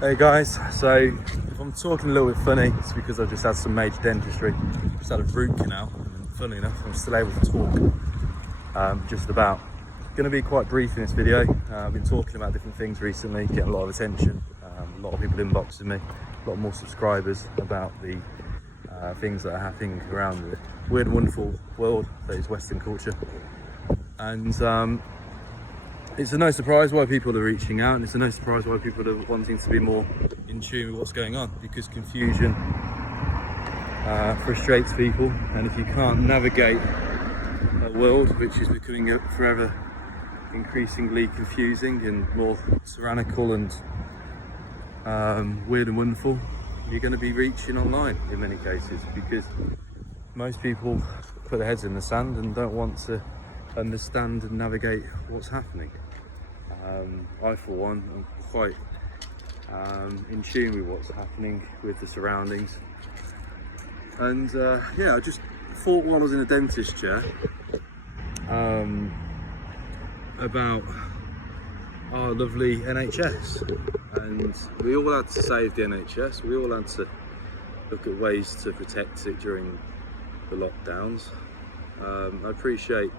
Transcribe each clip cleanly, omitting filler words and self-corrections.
Hey guys, so if I'm talking a little bit funny, it's because I've just had some major dentistry. Just had a root canal, and funny enough, I'm still able to talk. Just about. Going to be quite brief in this video. I've been talking about different things recently, getting a lot of attention. A lot of people inboxing me, a lot more subscribers about the things that are happening around the weird and wonderful world that is Western culture. And it's a no surprise why people are reaching out, and it's a no surprise why people are wanting to be more in tune with what's going on, because confusion frustrates people, and if you can't navigate a world which is becoming forever increasingly confusing and more tyrannical and weird and wonderful, you're going to be reaching online in many cases, because most people put their heads in the sand and don't want to understand and navigate what's happening. I, for one, am quite in tune with what's happening with the surroundings. And yeah, I just thought while I was in a dentist chair about our lovely NHS. And we all had to save the NHS. We all had to look at ways to protect it during the lockdowns. I appreciate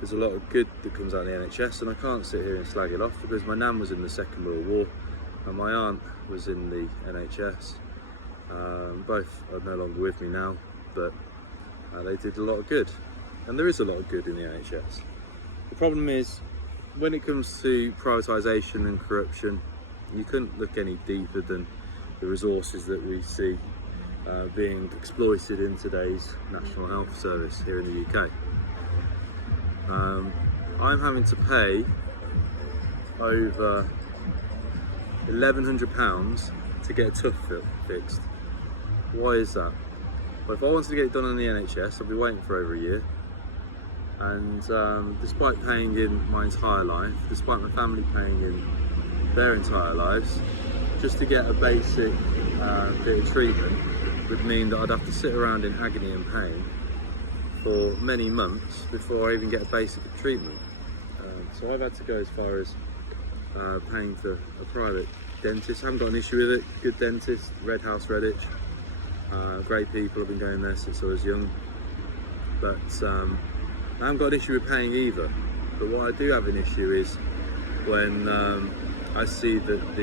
there's a lot of good that comes out of the NHS, and I can't sit here and slag it off, because my nan was in the Second World War and my aunt was in the NHS. Both are no longer with me now, but they did a lot of good, and there is a lot of good in the NHS. The problem is, when it comes to privatisation and corruption, you couldn't look any deeper than the resources that we see being exploited in today's National Health Service here in the UK. I'm having to pay over £1,100 to get a tooth fixed. Why is that? Well, if I wanted to get it done on the NHS, I'd be waiting for over a year. And despite paying in my entire life, despite my family paying in their entire lives, just to get a basic bit of treatment would mean that I'd have to sit around in agony and pain for many months before I even get a basic treatment. So I've had to go as far as paying for a private dentist. I haven't got an issue with it. Good dentist, Red House, Redditch. Great people, I've been going there since I was young. But I haven't got an issue with paying either. But what I do have an issue is when I see that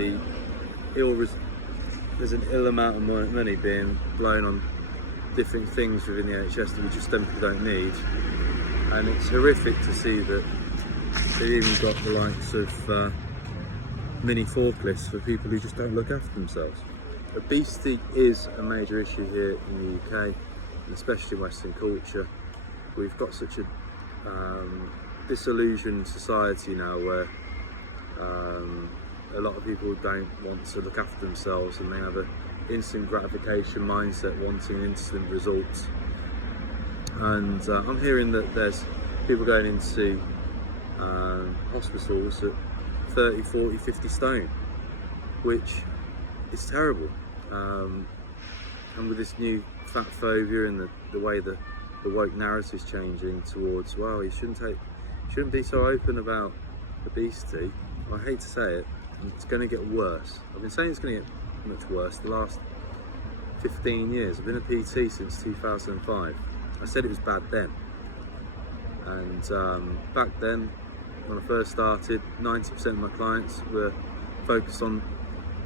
there's an ill amount of money being blown on different things within the NHS that we just simply don't need. And it's horrific to see that they've even got the likes of mini forklifts for people who just don't look after themselves. Obesity is a major issue here in the UK, and especially in Western culture. We've got such a disillusioned society now where a lot of people don't want to look after themselves, and they have an instant gratification mindset, wanting instant results. And I'm hearing that there's people going into hospitals at 30, 40, 50 stone, which is terrible. And with this new fat phobia and the way the woke narrative is changing towards, well, you shouldn't be so open about obesity. I hate to say it, it's going to get worse. I've been saying it's going to get much worse the last 15 years. I've been a PT since 2005. I said it was bad then. And back then, when I first started, 90% of my clients were focused on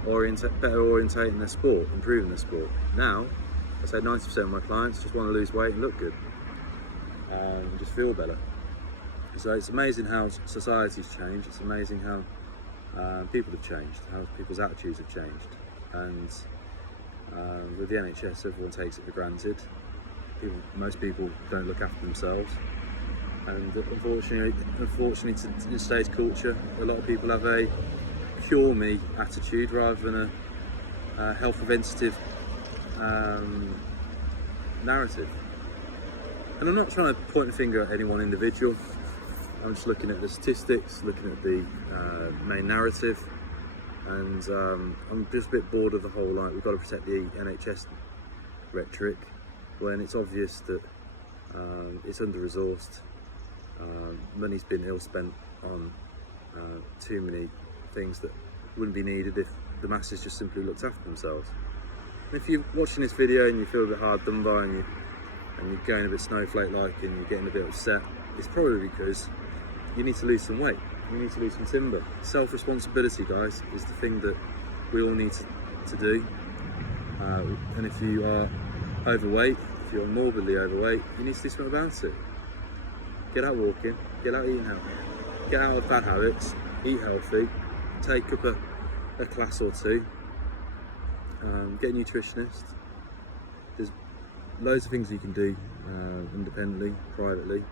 better orientating their sport, improving their sport. Now, I say 90% of my clients just want to lose weight and look good, and just feel better. So it's amazing how society's changed. It's amazing how people have changed, how people's attitudes have changed. And with the NHS, everyone takes it for granted. Most people don't look after themselves. And unfortunately in today's culture, a lot of people have a cure me attitude rather than a health preventative narrative. And I'm not trying to point a finger at any one individual. I'm just looking at the statistics, looking at the main narrative, and I'm just a bit bored of the whole we've got to protect the NHS rhetoric, when it's obvious that it's under-resourced. Money's been ill spent on too many things that wouldn't be needed if the masses just simply looked after themselves. And if you're watching this video and you feel a bit hard done by and you're going a bit snowflake-like and you're getting a bit upset, it's probably because you need to lose some weight. You need to lose some timber. Self-responsibility, guys, is the thing that we all need to do. And if you are overweight, if you're morbidly overweight, you need to do something about it. Get out walking, get out eating healthy, get out of bad habits, eat healthy, take up a class or two, get a nutritionist. There's loads of things you can do independently, privately.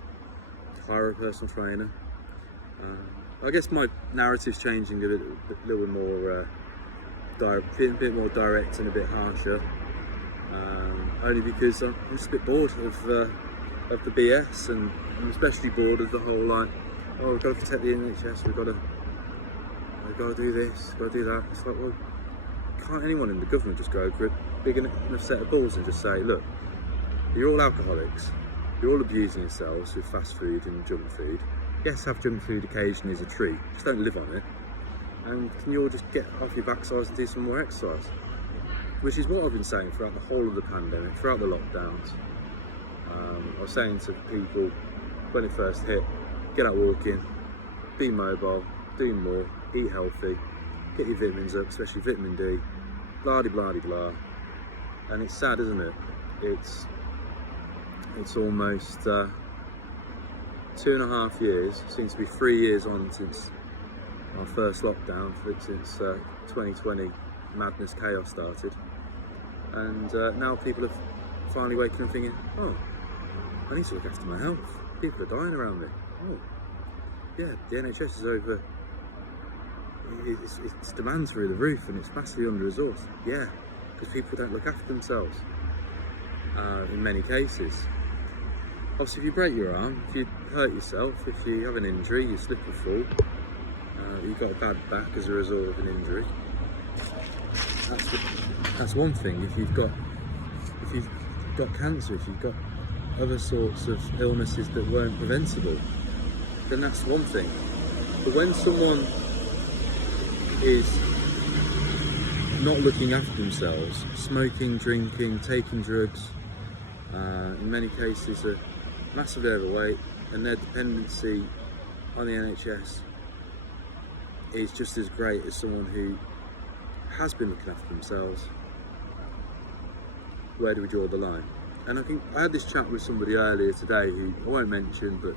Hire a personal trainer. I guess my narrative's changing a little bit more, a bit more direct and a bit harsher. Only because I'm just a bit bored of the BS, and I'm especially bored of the whole like, oh, we've got to protect the NHS, we've got to do this, we've got to do that. It's like, well, can't anyone in the government just go for a big enough set of balls and just say, look, you're all alcoholics, you're all abusing yourselves with fast food and junk food. Yes, have junk food occasionally as a treat, just don't live on it. And can you all just get off your backsides and do some more exercise? Which is what I've been saying throughout the whole of the pandemic, throughout the lockdowns. I was saying to people when it first hit, get out walking, be mobile, do more, eat healthy, get your vitamins up, especially vitamin D, blah de blah de blah. And it's sad, isn't it? It's almost 2.5 years, seems to be 3 years on since our first lockdown, since 2020 madness, chaos started. And now people are finally waking up thinking, oh, I need to look after my health. People are dying around me. Oh, yeah, the NHS is over. Its demands through the roof and it's massively under-resourced. Yeah, because people don't look after themselves in many cases. Obviously, if you break your arm, if you hurt yourself, if you have an injury, you slip or fall, you've got a bad back as a result of an injury, that's one thing. If you've got cancer, if you've got other sorts of illnesses that weren't preventable, then that's one thing. But when someone is not looking after themselves, smoking, drinking, taking drugs, in many cases are massively overweight, and their dependency on the NHS is just as great as someone who has been looking after themselves, where do we draw the line? And I think I had this chat with somebody earlier today who I won't mention, but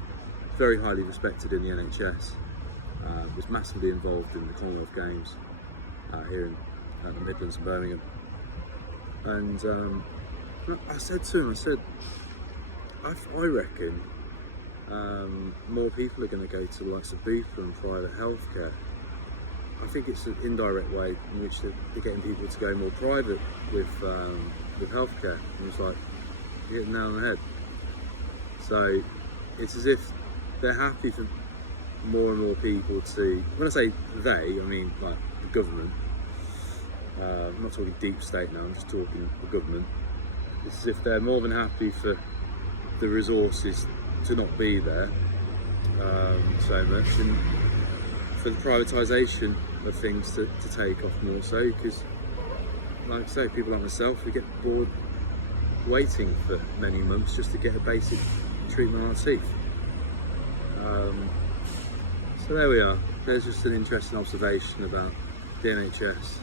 very highly respected in the NHS, was massively involved in the Commonwealth Games here in the Midlands and Birmingham. And I said to him, I reckon more people are going to go to the likes of Bupa and private healthcare. I think it's an indirect way in which they're getting people to go more private with healthcare. And it's like, you hit the nail on the head. So it's as if they're happy for more and more people to, when I say they, I mean like the government. I'm not talking deep state now, I'm just talking the government. It's as if they're more than happy for the resources to not be there so much, and for the privatisation of things to take off more so, because like I say, people like myself, we get bored waiting for many months just to get a basic treatment on our teeth. So there we are. There's just an interesting observation about the NHS.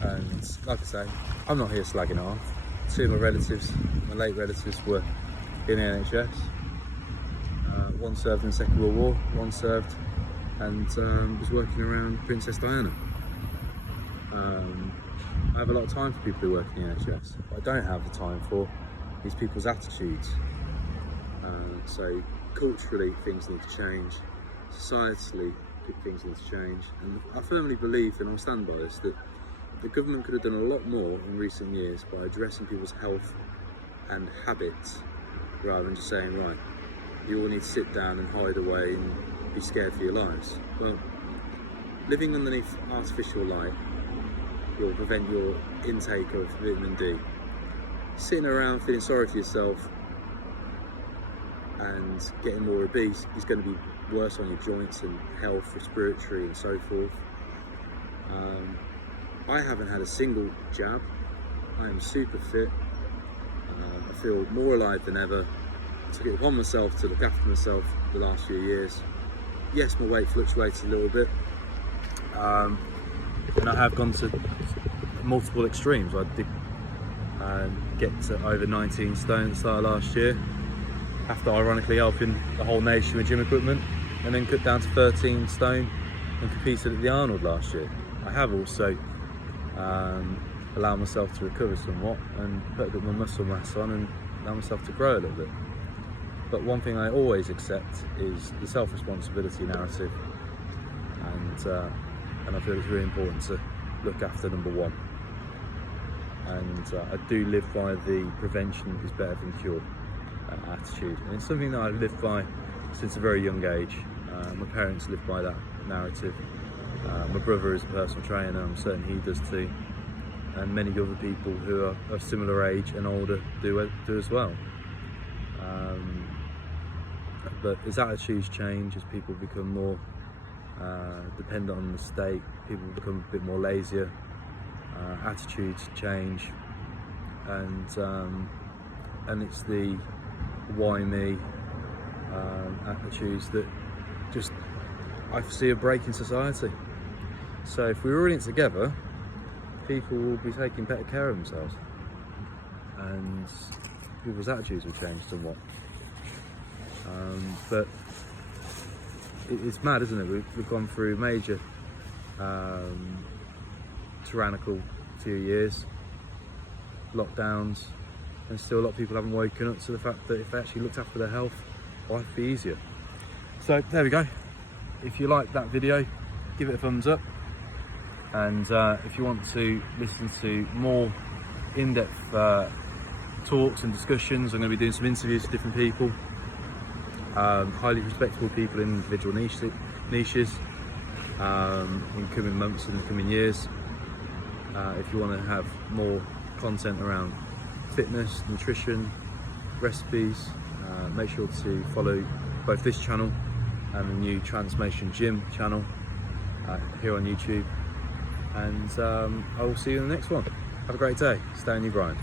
And like I say, I'm not here slagging it off. Two of my relatives, my late relatives, were in the NHS. One served in the Second World War, one served and was working around Princess Diana. I have a lot of time for people who work in the NHS. What I don't have the time for is people's attitudes. So culturally, things need to change. Societally, things need to change. And I firmly believe, and I'll stand by this, that the government could have done a lot more in recent years by addressing people's health and habits, rather than just saying, right, you all need to sit down and hide away and be scared for your lives. Well, living underneath artificial light will prevent your intake of vitamin D. Sitting around feeling sorry for yourself and getting more obese is going to be worse on your joints and health, respiratory and so forth. I haven't had a single jab. I am super fit. I feel more alive than ever. I took it upon myself to look after myself the last few years. Yes, my weight fluctuates a little bit, and I have gone to multiple extremes. I did get to over 19 stone at the start of last year, after ironically helping the whole nation with gym equipment, and then cut down to 13 stone and competed at the Arnold last year. I have also allowed myself to recover somewhat and put a bit more muscle mass on and allow myself to grow a little bit. But one thing I always accept is the self-responsibility narrative, and I feel it's really important to look after number one. And I do live by the prevention is better than cure attitude, and it's something that I've lived by since a very young age. My parents live by that narrative. My brother is a personal trainer, I'm certain he does too, and many other people who are of similar age and older do as well. But as attitudes change, as people become more dependent on the state, people become a bit more lazier, attitudes change, and it's the why me attitudes that just I see a break in society. So if we're all in it together, people will be taking better care of themselves, and people's attitudes will change somewhat. But it's mad, isn't it? We've gone through major tyrannical few years, lockdowns, and still a lot of people haven't woken up to the fact that if they actually looked after their health, life would be easier. So there we go. If you like that video, give it a thumbs up, and if you want to listen to more in-depth talks and discussions, I'm going to be doing some interviews with different people, highly respectable people in individual niches in coming months and coming years. If you want to have more content around fitness, nutrition, recipes, make sure to follow both this channel and the new Transformation Gym channel here on YouTube, and I will see you in the next one. Have a great day. Stay on your grind.